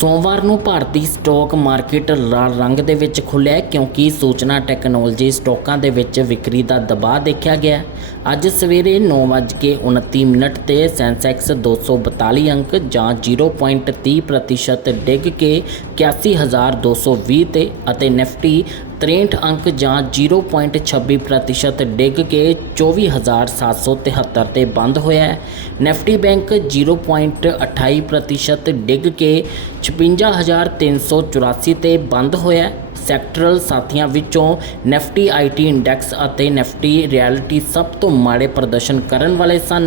ਸੋਮਵਾਰ ਨੂੰ ਭਾਰਤੀ stock market ਲਾਲ ਰੰਗ ਦੇ ਵਿੱਚ ਖੁੱਲਿਆ ਕਿਉਂਕਿ ਸੂਚਨਾ ਟੈਕਨੋਲੋਜੀ ਸਟਾਕਾਂ ਦੇ ਵਿੱਚ ਵਿਕਰੀ ਦਾ ਦਬਾਅ ਦੇਖਿਆ ਗਿਆ ਅੱਜ ਸਵੇਰੇ 9:29 ਮਿੰਟ ਤੇ ਸੈਂਸੈਕਸ 242 ਅੰਕ ਜਾਂ 0.30% ਪ੍ਰਤੀਸ਼ਤ ਡਿੱਗ ਕੇ 81220 ਤੇ ਅਤੇ ਨਿਫਟੀ 63 ਅੰਕ ਜਾਂ 0.26% ਪ੍ਰਤੀਸ਼ਤ ਡਿੱਗ ਕੇ 24773 ਤੇ ਬੰਦ ਹੋਇਆ ਹੈ। ਨਿਫਟੀ ਬੈਂਕ 0.28% ਪ੍ਰਤੀਸ਼ਤ ਡਿੱਗ ਕੇ 56384 ਤੇ ਬੰਦ ਹੋਇਆ ਹੈ। ਸੈਕਟਰਲ ਸਾਥੀਆਂ ਵਿੱਚੋਂ ਨਿਫਟੀ ਆਈਟੀ ਇੰਡੈਕਸ ਅਤੇ ਨਿਫਟੀ ਰਿਐਲਿਟੀ ਸਭ ਤੋਂ ਮਾੜੇ ਪ੍ਰਦਰਸ਼ਨ ਕਰਨ ਵਾਲੇ ਸਨ।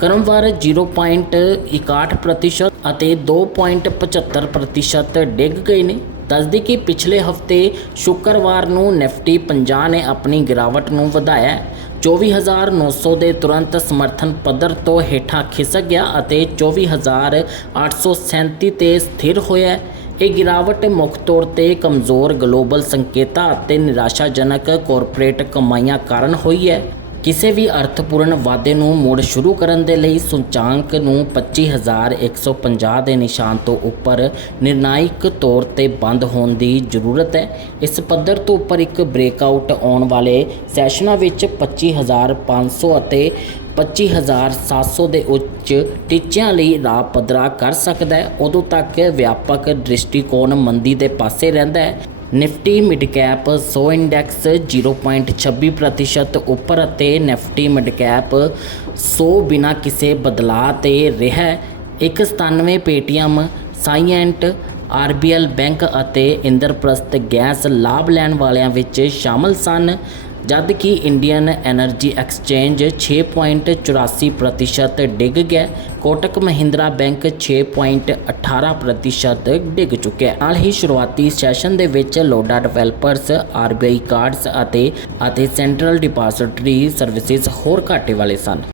ਕਰਮਵਾਰ 0.61% ਪ੍ਰਤੀਸ਼ਤ ਅਤੇ 2.75% ਪ੍ਰਤੀਸ਼ਤ ਡਿੱਗ ਗਏ ਨੇ। ਦੱਸਦੀ ਕਿ ਪਿਛਲੇ ਹਫ਼ਤੇ ਸ਼ੁੱਕਰਵਾਰ ਨੂੰ ਨਿਫਟੀ 50 ਨੇ ਆਪਣੀ ਗਿਰਾਵਟ ਨੂੰ ਵਧਾਇਆ ਹੈ। 24900 ਦੇ ਤੁਰੰਤ ਸਮਰਥਨ ਪੱਧਰ ਤੋਂ ਹੇਠਾਂ ਖਿਸਕ ਗਿਆ ਅਤੇ 24837 ਤੇ ਸਥਿਰ ਹੋਇਆ ਇਹ ਗਿਰਾਵਟ ਮੁੱਖ ਤੌਰ ਤੇ ਕਮਜ਼ੋਰ ਗਲੋਬਲ ਸੰਕੇਤਾਂ ਅਤੇ ਨਿਰਾਸ਼ਾਜਨਕ ਕਾਰਪੋਰੇਟ ਕਮਾਈਆਂ ਕਾਰਨ ਹੋਈ ਹੈ ਕਿਸੇ ਵੀ ਅਰਥਪੂਰਨ ਵਾਧੇ ਨੂੰ ਮੁੜ ਸ਼ੁਰੂ ਕਰਨ ਦੇ ਲਈ ਸੂਚਾਂਕ ਨੂੰ 25150 ਦੇ ਨਿਸ਼ਾਨ ਤੋਂ ਉੱਪਰ ਨਿਰਣਾਇਕ ਤੌਰ ਤੇ ਬੰਦ ਹੋਣ ਦੀ ਜ਼ਰੂਰਤ ਹੈ। ਇਸ ਪੱਧਰ ਤੋਂ ਉੱਪਰ ਇੱਕ ਬ੍ਰੇਕਆਊਟ ਆਉਣ ਵਾਲੇ ਸੈਸ਼ਨਾਂ ਵਿੱਚ 25500 ਅਤੇ 25700 ਦੇ ਉੱਚ ਟੀਚਿਆਂ ਲਈ ਰਾਹ ਪੱਧਰਾ ਕਰ ਸਕਦਾ ਹੈ। ਉਦੋਂ ਤੱਕ ਵਿਆਪਕ ਦ੍ਰਿਸ਼ਟੀਕੋਣ ਮੰਦੀ ਦੇ ਪਾਸੇ ਰਹਿੰਦਾ ਹੈ। ਨਿਫਟੀ ਮਿਡ ਕੈਪ 100 ਇੰਡੈਕਸ 0.26% ਪ੍ਰਤੀਸ਼ਤ ਉੱਪਰ ਅਤੇ ਨਿਫਟੀ ਮਿਡ ਕੈਪ 100 ਬਿਨਾ ਕਿਸੇ ਬਦਲਾਅ ਤੇ ਰਿਹਾ ਹੈ। 197 ਪੇਟੀਐਮ ਸਾਈਐਂਟ ਆਰਬੀਐਲ ਬੈਂਕ ਅਤੇ ਇੰਦਰਪ੍ਰਸਤ ਗੈਸ ਲਾਭ ਲੈਣ ਵਾਲਿਆਂ ਵਿੱਚ ਸ਼ਾਮਲ ਸਨ ਜਦ ਕਿ ਇੰਡੀਅਨ એનર્ਜੀ ਐਕਸਚੇਂਜ 6.84% ਡਿੱਗ ਗਿਆ, ਕੋਟਕ ਮਹਿੰਦਰਾ ਬੈਂਕ 6.18% ਡਿੱਗ ਚੁੱਕਿਆ। ਨਾਲ ਹੀ ਸ਼ੁਰੂਆਤੀ ਸੈਸ਼ਨ ਦੇ ਵਿੱਚ ਲੋਡਾ ਡਿਵੈਲਪਰਸ ਆਰਬੀਆਈ ਕਾਰਡਸ ਅਤੇ ਅਤੇ ਸੈਂਟਰਲ ਡਿਪਾਜ਼ਟਰੀ ਸਰਵਿਸਿਜ਼ ਹੋਰ ਘਾਟੇ ਵਾਲੇ ਸਨ।